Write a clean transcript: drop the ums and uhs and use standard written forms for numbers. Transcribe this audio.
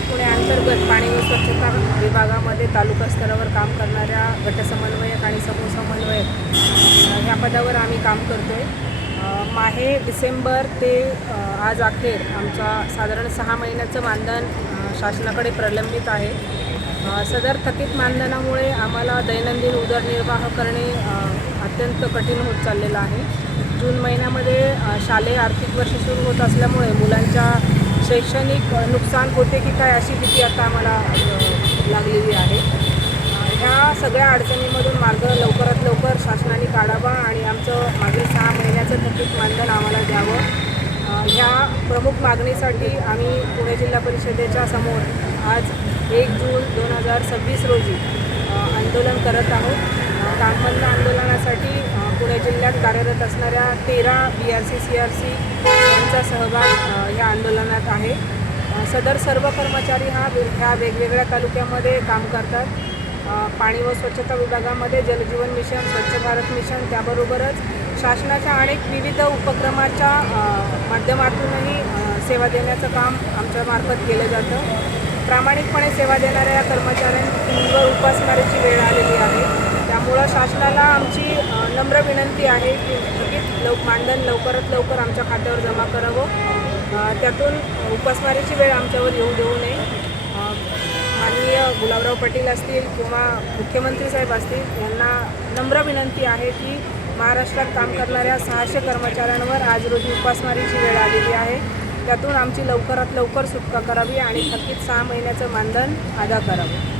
पुणे अंतर्गत पाणी व स्वच्छता विभागामध्ये तालुका स्तरावर काम करणाऱ्या गटसमन्वयक आणि समूह समन्वयक ह्या पदावर आम्ही काम करतो आहे। माहे डिसेंबर ते आज अखेर आमचा साधारण 6 महिन्याचं मानधन शासनाकडे प्रलंबित आहे। सदर थकीत मानधनामुळे आम्हाला दैनंदिन उदरनिर्वाह करणे अत्यंत कठीण होत चाललेलं आहे। जून महिन्यामध्ये शालेय आर्थिक वर्ष सुरू होत असल्यामुळे मुलांच्या शैक्षणिक नुकसान होते की काय अशी भीती आता आम्हाला लागलेली आहे। ह्या सगळ्या अडचणींमधून मार्ग लवकरात लवकर शासनाने काढावा आणि आमचं मागील 6 महिन्याचं थकीत मानधन आम्हाला द्यावं। ह्या प्रमुख मागणीसाठी आम्ही पुणे जिल्हा परिषदेच्या समोर आज 1 जून 2026 रोजी आंदोलन करत आहोत। काम बंद आंदोलनासाठी पुणे जिल्ह्यात कार्यरत असणाऱ्या 13 BRC CRC यांचा सहभाग या आंदोलनात आहे। सदर सर्व कर्मचारी ह्या वेगवेगळ्या तालुक्यामध्ये काम करतात। पाणी व स्वच्छता विभागामध्ये जलजीवन मिशन, स्वच्छ भारत मिशन, त्याबरोबरच शासनाच्या अनेक विविध उपक्रमाच्या माध्यमातूनही सेवा देण्याचं काम आमच्यामार्फत केलं जातं। प्रामाणिकपणे सेवा देणाऱ्या या कर्मचाऱ्यांवर उपासमारीची वेळ आलेली आहे। त्यामुळं शासनाला आमची नम्र विनंती आहे की थकीत मानधन लवकरात लवकर आमच्या खात्यावर जमा करावं। त्यातून उपासमारीची वेळ आमच्यावर येऊ देऊ नये। माननीय गुलाबराव पाटील असतील किंवा मुख्यमंत्री साहेब असतील यांना नम्र विनंती आहे की महाराष्ट्रात काम करणाऱ्या 600 कर्मचाऱ्यांवर आज रोजी उपासमारीची वेळ आलेली आहे। त्यातून आमची लवकरात लवकर सुटका करावी आणि थकीत 6 महिन्याचं मानधन अदा करावं।